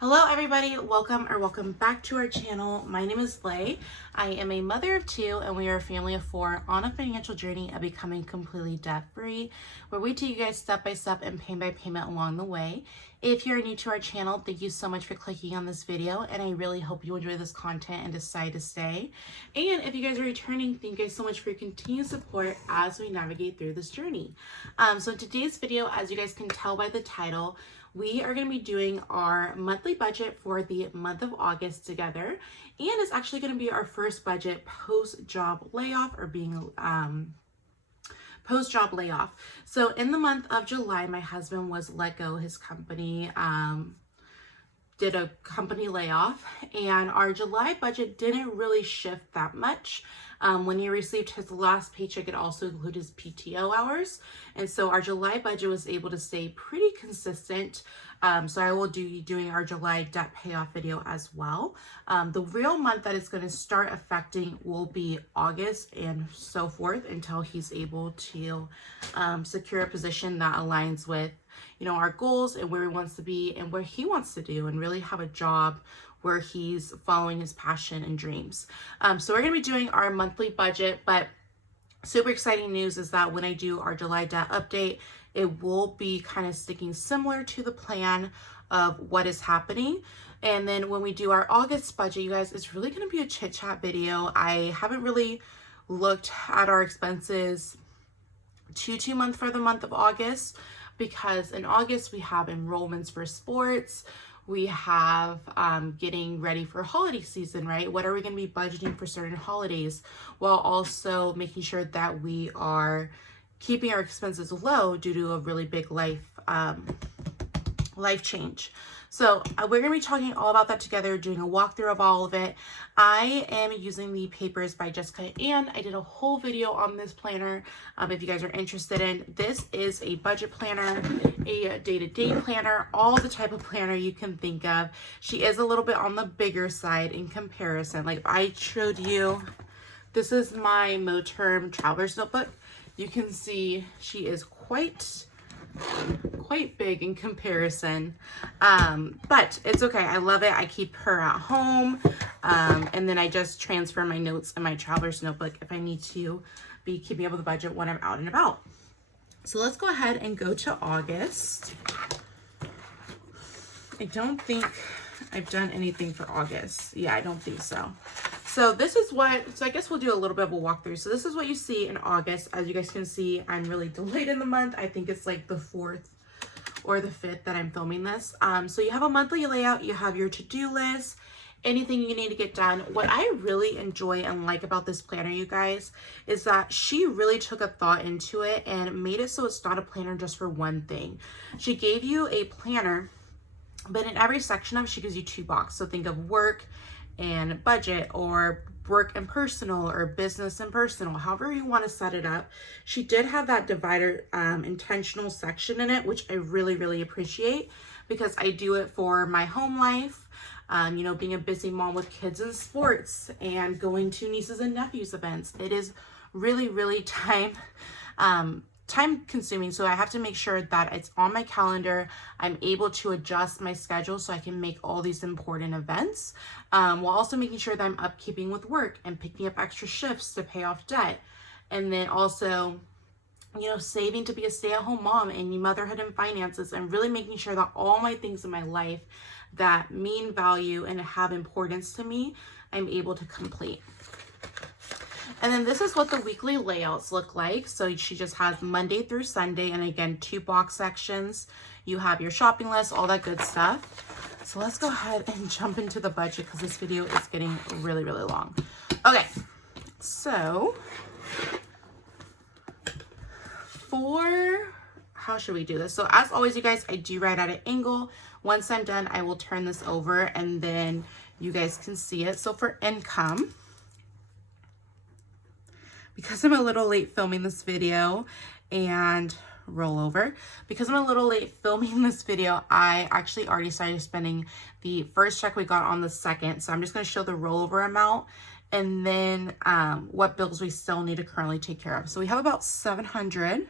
Hello everybody, welcome back to our channel. My name is Lay. I am a mother of two and we are a family of four on a financial journey of becoming completely debt-free, where we take you guys step by step and payment by payment along the way. If you're new to our channel, thank you so much for clicking on this video, and I really hope you enjoy this content and decide to stay. And if you guys are returning, thank you guys so much for your continued support as we navigate through this journey. So in today's video, as you guys can tell by the title, we are going to be doing our monthly budget for the month of August together, and it's actually going to be our first budget post-job layoff, or being post-job layoff. So in the month of July, my husband was let go. His company did a company layoff, and our July budget didn't really shift that much. When he received his last paycheck, it also included his PTO hours, and so our July budget was able to stay pretty consistent. So I will be doing our July debt payoff video as well. The real month that it's going to start affecting will be August and so forth, until he's able to secure a position that aligns with, you know, our goals and where he wants to be and what he wants to do, and really have a job where he's following his passion and dreams. So we're going to be doing our monthly budget, but super exciting news is that when I do our July debt update, it will be kind of sticking similar to the plan of what is happening. And then when we do our August budget, you guys, it's really going to be a chit chat video. I haven't really looked at our expenses too much for the month of August, because in August we have enrollments for sports. We have getting ready for holiday season, right? What are we going to be budgeting for certain holidays, while also making sure that we are keeping our expenses low due to a really big life change. So we're going to be talking all about that together, doing a walkthrough of all of it. I am using the Papers by Jessica Ann. I did a whole video on this planner. If you guys are interested in, this is a budget planner, a day-to-day planner, all the type of planner you can think of. She is a little bit on the bigger side in comparison. Like I showed you, this is my Moterm Traveler's Notebook. You can see she is quite big in comparison, but it's okay. I love it. I keep her at home, and then I just transfer my notes in my Traveler's Notebook if I need to be keeping up with the budget when I'm out and about. So let's go ahead and go to August. I don't think I've done anything for August. Yeah, I don't think so. So this is what, so I guess we'll do a little bit of a walkthrough. So this is what you see in August. As you guys can see, I'm really delayed in the month. I think it's like the 4th or the 5th that I'm filming this. So you have a monthly layout, you have your to-do list, anything you need to get done. What I really enjoy and like about this planner, you guys, is that she really took a thought into it and made it so it's not a planner just for one thing. She gave you a planner, but in every section of it, she gives you 2 boxes. So think of work and budget, or work and personal, or business and personal, however you want to set it up. She did have that divider intentional section in it, which I really appreciate, because I do it for my home life, you know, being a busy mom with kids and sports and going to nieces and nephews events. It is really time consuming, so I have to make sure that it's on my calendar. I'm able to adjust my schedule so I can make all these important events, while also making sure that I'm upkeeping with work and picking up extra shifts to pay off debt, and then also, you know, saving to be a stay-at-home mom and motherhood and finances, and really making sure that all my things in my life that mean value and have importance to me, I'm able to complete. And then this is what the weekly layouts look like. So she just has Monday through Sunday, and again, 2 box sections. You have your shopping list, all that good stuff. So let's go ahead and jump into the budget, because this video is getting really long. Okay, so how should we do this? So as always, you guys, I do write at an angle. Once I'm done, I will turn this over and then you guys can see it. So for income, because I'm a little late filming this video, and because I'm a little late filming this video, I actually already started spending the first check we got on the 2nd. So I'm just going to show the rollover amount, and then what bills we still need to currently take care of. So we have about $700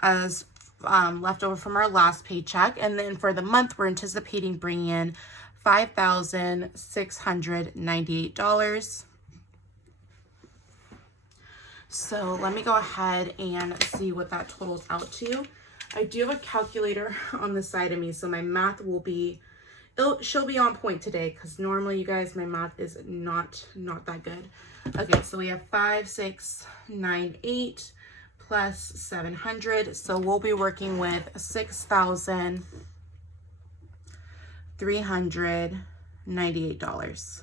as left over from our last paycheck. And then for the month, we're anticipating bringing in $5,698. So let me go ahead and see what that totals out to. I do have a calculator on the side of me, so my math will be, she'll be on point today, because normally, you guys, my math is not that good. Okay, so we have 5,698 plus 700, so we'll be working with $6,398.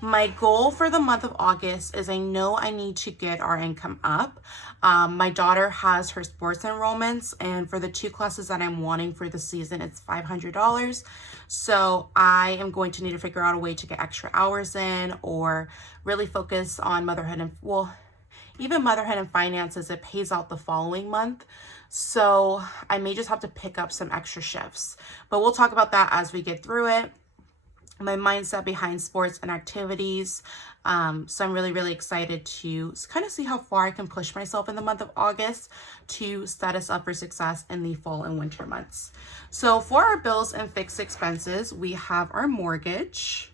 My goal for the month of August is I know I need to get our income up. My daughter has her sports enrollments, and for the 2 classes that I'm wanting for the season, it's $500. So I am going to need to figure out a way to get extra hours in, or really focus on motherhood and, well, even motherhood and finances. It pays out the following month. So I may just have to pick up some extra shifts, but we'll talk about that as we get through it. My mindset behind sports and activities. So I'm really excited to kind of see how far I can push myself in the month of August to set us up for success in the fall and winter months. So for our bills and fixed expenses, we have our mortgage,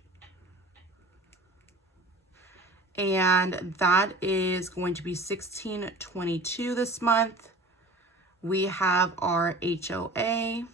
and that is going to be $1,622 this month. We have our HOA,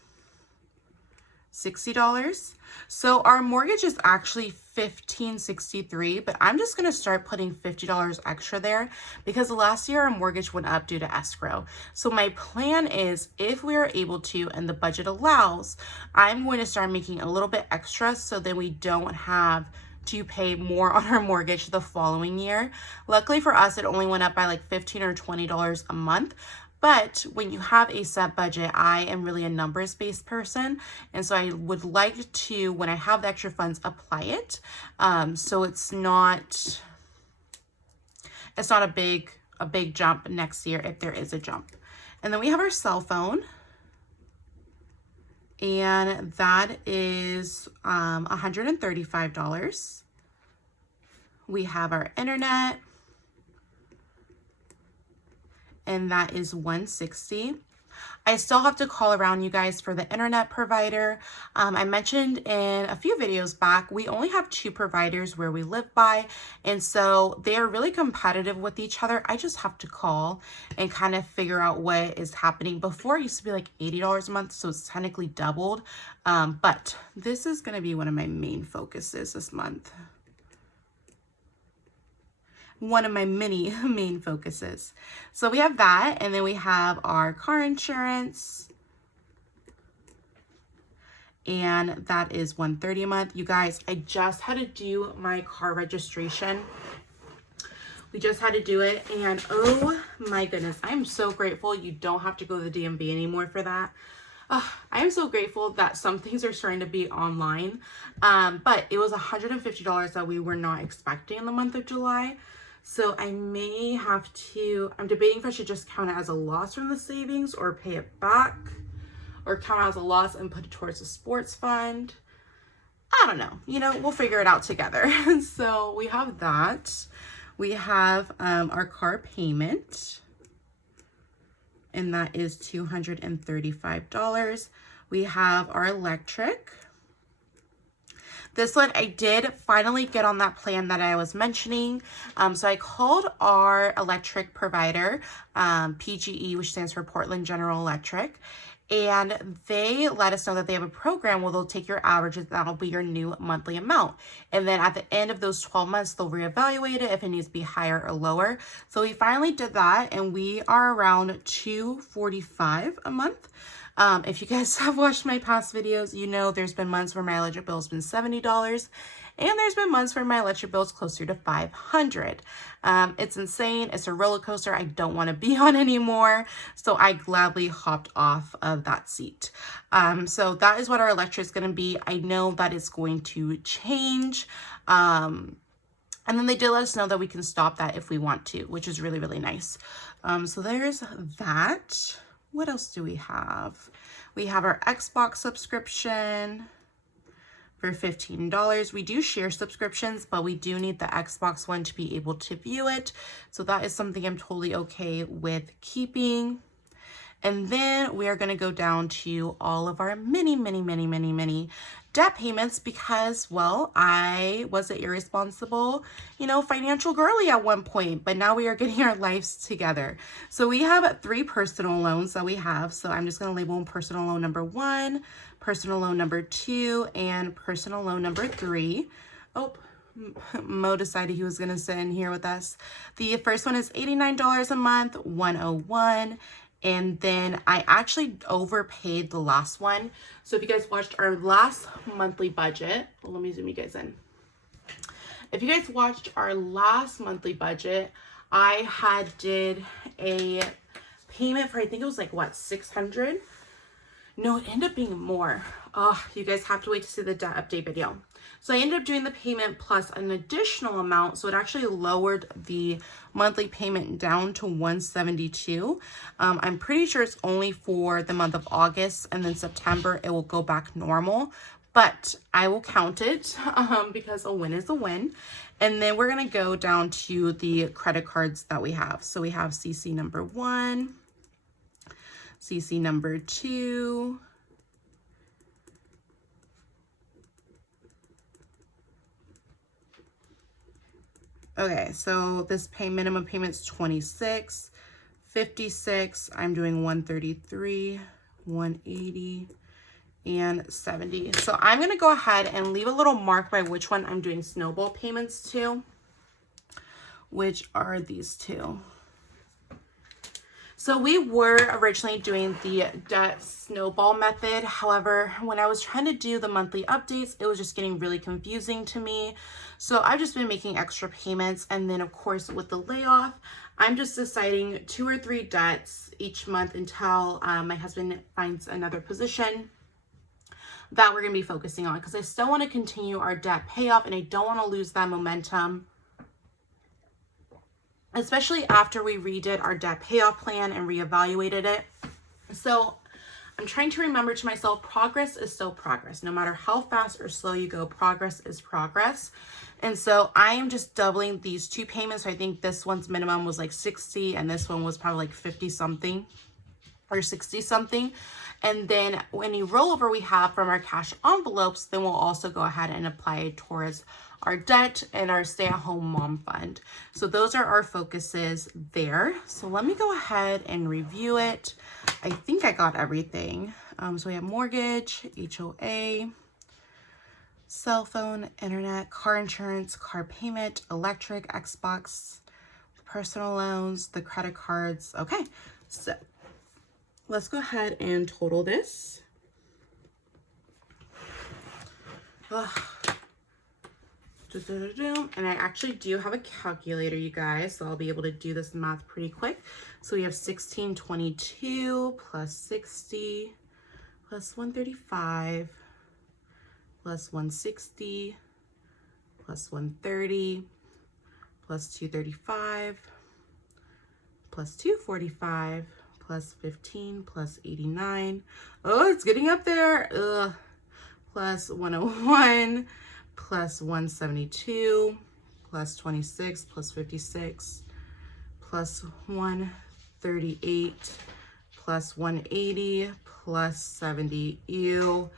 $60. So our mortgage is actually $1,563, but I'm just gonna start putting $50 extra there, because last year our mortgage went up due to escrow. So my plan is, if we are able to and the budget allows, I'm going to start making a little bit extra, so then we don't have to pay more on our mortgage the following year. Luckily for us, it only went up by like $15 or $20 a month. But when you have a set budget, I am really a numbers-based person. And so I would like to, when I have the extra funds, apply it. So it's not a big jump next year if there is a jump. And then we have our cell phone, and that is $135. We have our internet, and that is $160. I still have to call around, you guys, for the internet provider. I mentioned in a few videos back, we only have 2 providers where we live by, and so they are really competitive with each other. I just have to call and kind of figure out what is happening. Before, it used to be like $80 a month, so it's technically doubled. But this is going to be one of my main focuses this month. One of my many main focuses. So we have that, and then we have our car insurance, and that is $130 a month. You guys, I just had to do my car registration. We just had to do it, and oh my goodness, I'm so grateful you don't have to go to the DMV anymore for that. I am so grateful that some things are starting to be online, but it was $150 that we were not expecting in the month of July. So I may have to, I'm debating if I should just count it as a loss from the savings, or pay it back, or count it as a loss and put it towards a sports fund. I don't know. You know, we'll figure it out together. So we have that. We have our car payment, and that is $235. We have our electric. This one, I did finally get on that plan that I was mentioning. So I called our electric provider, PGE, which stands for Portland General Electric, and they let us know that they have a program where they'll take your averages, that'll be your new monthly amount. And then at the end of those 12 months, they'll reevaluate it if it needs to be higher or lower. So we finally did that, and we are around $245 a month. If you guys have watched my past videos, you know there's been months where my electric bill has been $70, and there's been months where my electric bill is closer to $500. It's insane. It's a roller coaster I don't want to be on anymore, so I gladly hopped off of that seat. So that is what our electric is going to be. I know that it's going to change. And then they did let us know that we can stop that if we want to, which is really nice. So there's that. What else do we have? We have our Xbox subscription for $15. We do share subscriptions, but we do need the Xbox one to be able to view it. So that is something I'm totally okay with keeping. And then we are going to go down to all of our many debt payments because, well, I was an irresponsible, financial girly at one point, but now we are getting our lives together. So we have 3 personal loans that we have. So I'm just going to label them personal loan number 1, personal loan number 2, and personal loan number 3. Oh, Mo decided he was going to sit in here with us. The first one is $89 a month, 101. And then I actually overpaid the last one. So if you guys watched our last monthly budget, well, let me zoom you guys in. If you guys watched our last monthly budget, I did a payment for, I think it was like what, 600? No, it ended up being more. Oh, you guys have to wait to see the debt update video. So I ended up doing the payment plus an additional amount. So it actually lowered the monthly payment down to $172. I'm pretty sure it's only for the month of August, and then September it will go back normal. But I will count it because a win is a win. And then we're going to go down to the credit cards that we have. So we have CC number 1, CC number 2, okay, so this minimum payment's 26, 56, I'm doing 133, 180, and 70. So I'm going to go ahead and leave a little mark by which one I'm doing snowball payments to, which are these 2. So we were originally doing the debt snowball method. However, when I was trying to do the monthly updates, it was just getting really confusing to me. So I've just been making extra payments. And then of course, with the layoff, I'm just deciding 2 or 3 debts each month until my husband finds another position that we're going to be focusing on, because I still want to continue our debt payoff and I don't want to lose that momentum, especially after we redid our debt payoff plan and reevaluated it. So I'm trying to remember to myself, progress is still progress. No matter how fast or slow you go, progress is progress. And so I am just doubling these 2 payments. So I think this one's minimum was like 60 and this one was probably like 50 something or 60 something. And then any rollover we have from our cash envelopes, then we'll also go ahead and apply it towards our debt and our stay-at-home mom fund. So those are our focuses there. So let me go ahead and review it. I think I got everything. So we have mortgage, HOA, cell phone, internet, car insurance, car payment, electric, Xbox, personal loans, the credit cards. Okay, so let's go ahead and total this. And I actually do have a calculator, you guys, so I'll be able to do this math pretty quick. So we have 1622 plus 60 plus 135 plus 160 plus 130 plus 235 plus 245 plus 15 plus 89. Oh, it's getting up there. Plus 101 plus 172 plus 26 plus 56 plus 138 plus 180 plus 70. Ew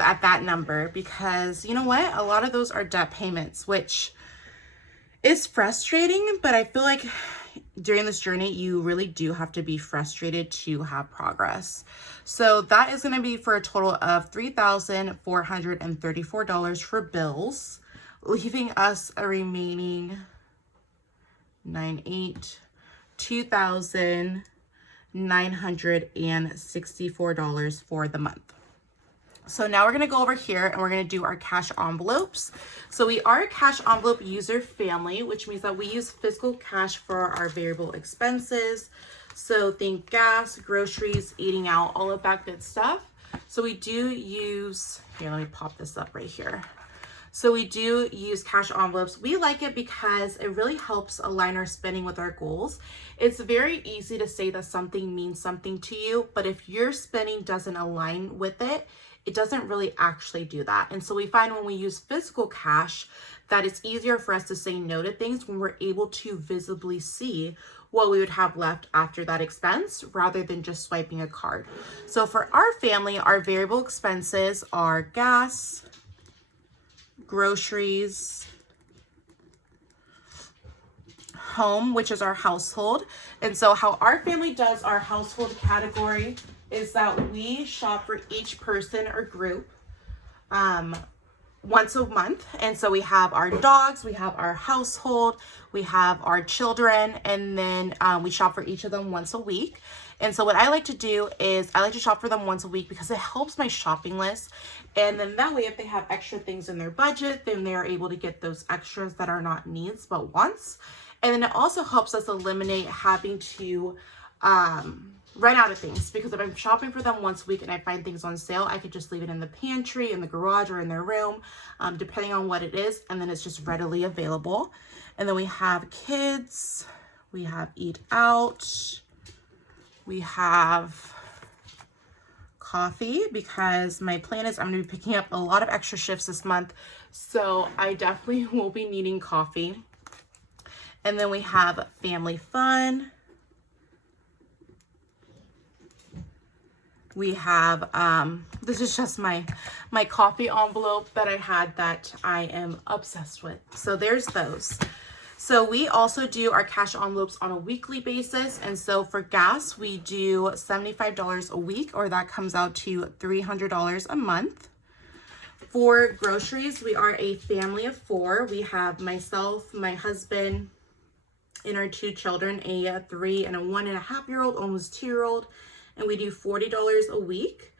at that number, because you know what? A lot of those are debt payments, which is frustrating, but I feel like during this journey, you really do have to be frustrated to have progress. So that is going to be for a total of $3,434 for bills, leaving us a remaining $2,964 for the month. So now we're going to go over here and we're going to do our cash envelopes. So we are a cash envelope user family, which means that we use physical cash for our variable expenses. So think gas, groceries, eating out, all of that good stuff. So we do use, here, let me pop this up right here. So we do use cash envelopes. We like it because it really helps align our spending with our goals. It's very easy to say that something means something to you, but if your spending doesn't align with it, it doesn't really actually do that. And so we find when we use physical cash that it's easier for us to say no to things when we're able to visibly see what we would have left after that expense rather than just swiping a card. So for our family, our variable expenses are gas, groceries, home, which is our household. And so how our family does our household category is that we shop for each person or group once a month. And so we have our dogs, we have our household, we have our children, and then we shop for each of them once a week. And so what I like to do is I like to shop for them once a week because it helps my shopping list. And then that way, if they have extra things in their budget, then they're able to get those extras that are not needs but wants. And then it also helps us eliminate having to run out of things, because if I'm shopping for them once a week and I find things on sale, I could just leave it in the pantry, in the garage, or in their room, depending on what it is, and then it's just readily available. And then we have kids, we have eat out, we have coffee, because my plan is I'm going to be picking up a lot of extra shifts this month, so I definitely will be needing coffee. And then we have family fun. We have, this is just my coffee envelope that I had that I am obsessed with. So there's those. So we also do our cash envelopes on a weekly basis. And so for gas, we do $75 a week, or that comes out to $300 a month. For groceries, we are a family of 4. We have myself, my husband, and our 2 children, a 3 and a 1.5-year-old, almost 2-year-old. And we do $40 a week.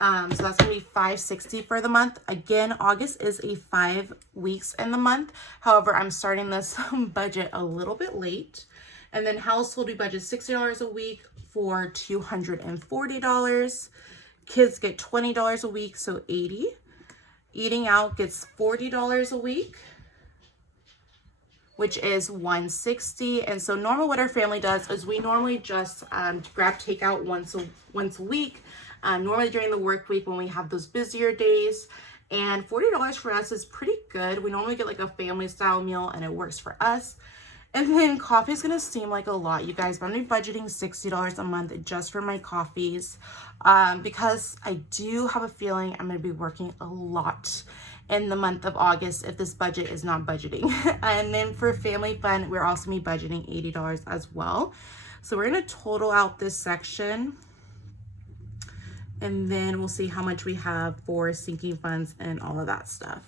So that's going to be $560 for the month. Again, August is a 5 weeks in the month. However, I'm starting this budget a little bit late. And then household, we budget $60 a week for $240. Kids get $20 a week, so $80. Eating out gets $40 a week, which is $160. And so normally what our family does is we normally just grab takeout once a week, normally during the work week when we have those busier days. And $40 for us is pretty good. We normally get like a family style meal and it works for us. And then coffee is going to seem like a lot, you guys, but I'm going to be budgeting $60 a month just for my coffees, because I do have a feeling I'm going to be working a lot in the month of August if this budget is not budgeting. And then for family fun, we're also going to be budgeting $80 as well. So we're going to total out this section, and then we'll see how much we have for sinking funds and all of that stuff.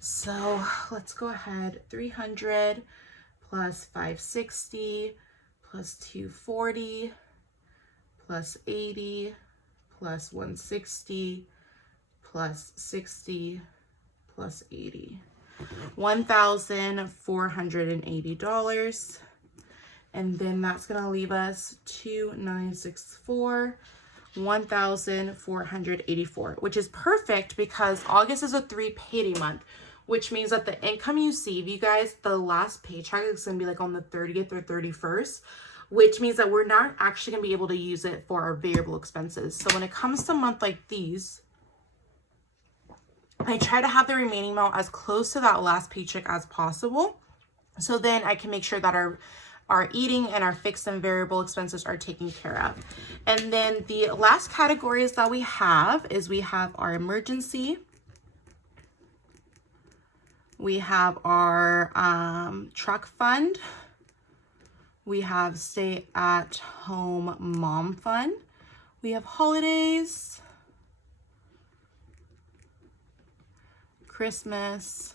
So let's go ahead. 300 plus 560 plus 240 plus 80 plus 160 plus 60 plus 80, $1,480. And then that's going to leave us 2,964, 1,484, which is perfect because August is a 3 payday month, which means that the income you save, you guys, the last paycheck is going to be like on the 30th or 31st, which means that we're not actually going to be able to use it for our variable expenses. So when it comes to a month like these, I try to have the remaining amount as close to that last paycheck as possible. So then I can make sure that our eating and our fixed and variable expenses are taken care of. And then the last categories that we have is we have our emergency. We have our truck fund. We have stay at home mom fund. We have holidays, Christmas,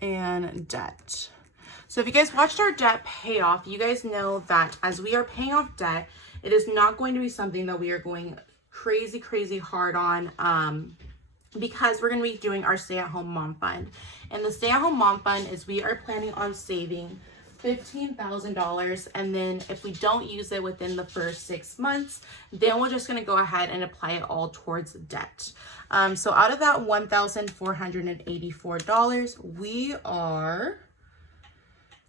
and debt. So if you guys watched our debt payoff, you guys know that as we are paying off debt, it is not going to be something that we are going crazy hard on, because we're going to be doing our stay-at-home mom fund. And the stay-at-home mom fund is we are planning on saving $15,000, and then if we don't use it within the first 6 months, then we're just going to go ahead and apply it all towards debt. So out of that $1,484, we are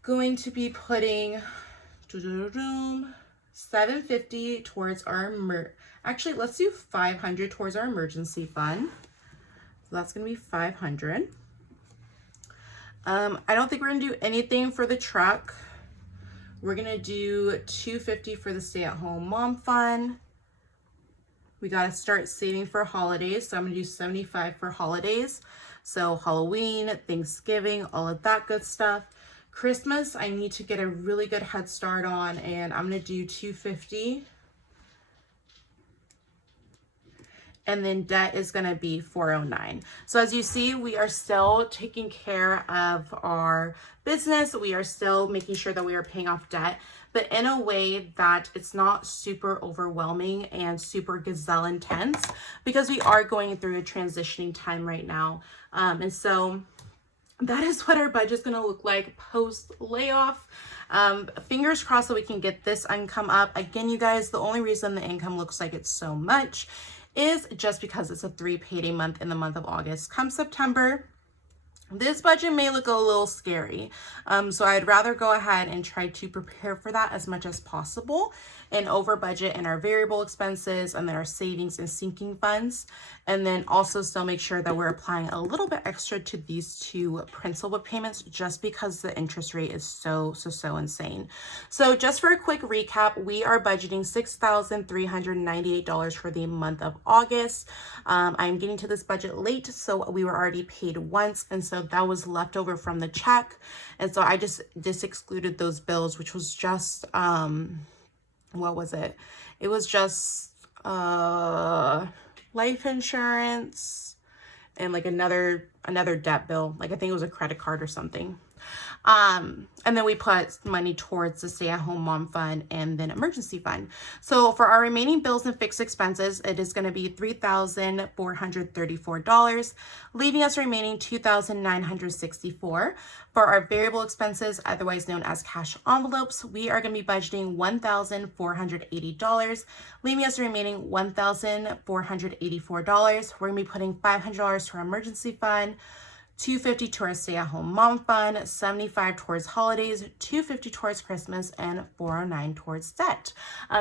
going to be putting $750 towards our actually, let's do $500 towards our emergency fund. So that's going to be $500. I don't think we're gonna do anything for the truck. We're gonna do $250 for the stay-at-home mom fund. We gotta start saving for holidays, so I'm gonna do $75 for holidays. So Halloween, Thanksgiving, all of that good stuff. Christmas, I need to get a really good head start on, and I'm gonna do $250. And then debt is going to be $409. So as you see, we are still taking care of our business. We are still making sure that we are paying off debt, but in a way that it's not super overwhelming and super gazelle intense, because we are going through a transitioning time right now. And so that is what our budget is going to look like post layoff. Fingers crossed that we can get this income up. Again, you guys, the only reason the income looks like it's so much is just because it's a 3 payday month in the month of August. Come September, this budget may look a little scary. So I'd rather go ahead and try to prepare for that as much as possible and over budget in our variable expenses and then our savings and sinking funds. And then also still make sure that we're applying a little bit extra to these 2 principal payments just because the interest rate is so insane. So just for a quick recap, we are budgeting $6,398 for the month of August. I'm getting to this budget late, so we were already paid once, and so that was left over from the check. And so I just excluded those bills, which was just what was it? It was just life insurance and like another debt bill. Like I think it was a credit card or something. And then we put money towards the stay-at-home mom fund and then emergency fund. So for our remaining bills and fixed expenses, it is going to be $3,434, leaving us remaining $2,964. For our variable expenses, otherwise known as cash envelopes, we are going to be budgeting $1,480, leaving us remaining $1,484. We're going to be putting $500 to our emergency fund, $250 to our stay-at-home mom fund, $75 towards holidays, $250 towards Christmas, and $409 towards debt.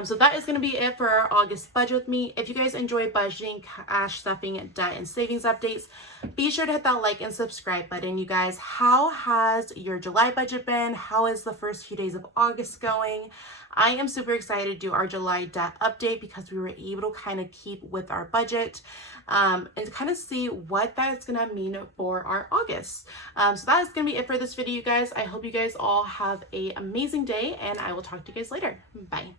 So that is going to be it for our August budget with me. If you guys enjoy budgeting, cash stuffing, debt, and savings updates, be sure to hit that like and subscribe button. You guys, how has your July budget been? How is the first few days of August going? I am super excited to do our July debt update because we were able to kind of keep with our budget and kind of see what that is going to mean for our August. So that is going to be it for this video, you guys. I hope you guys all have an amazing day, and I will talk to you guys later. Bye.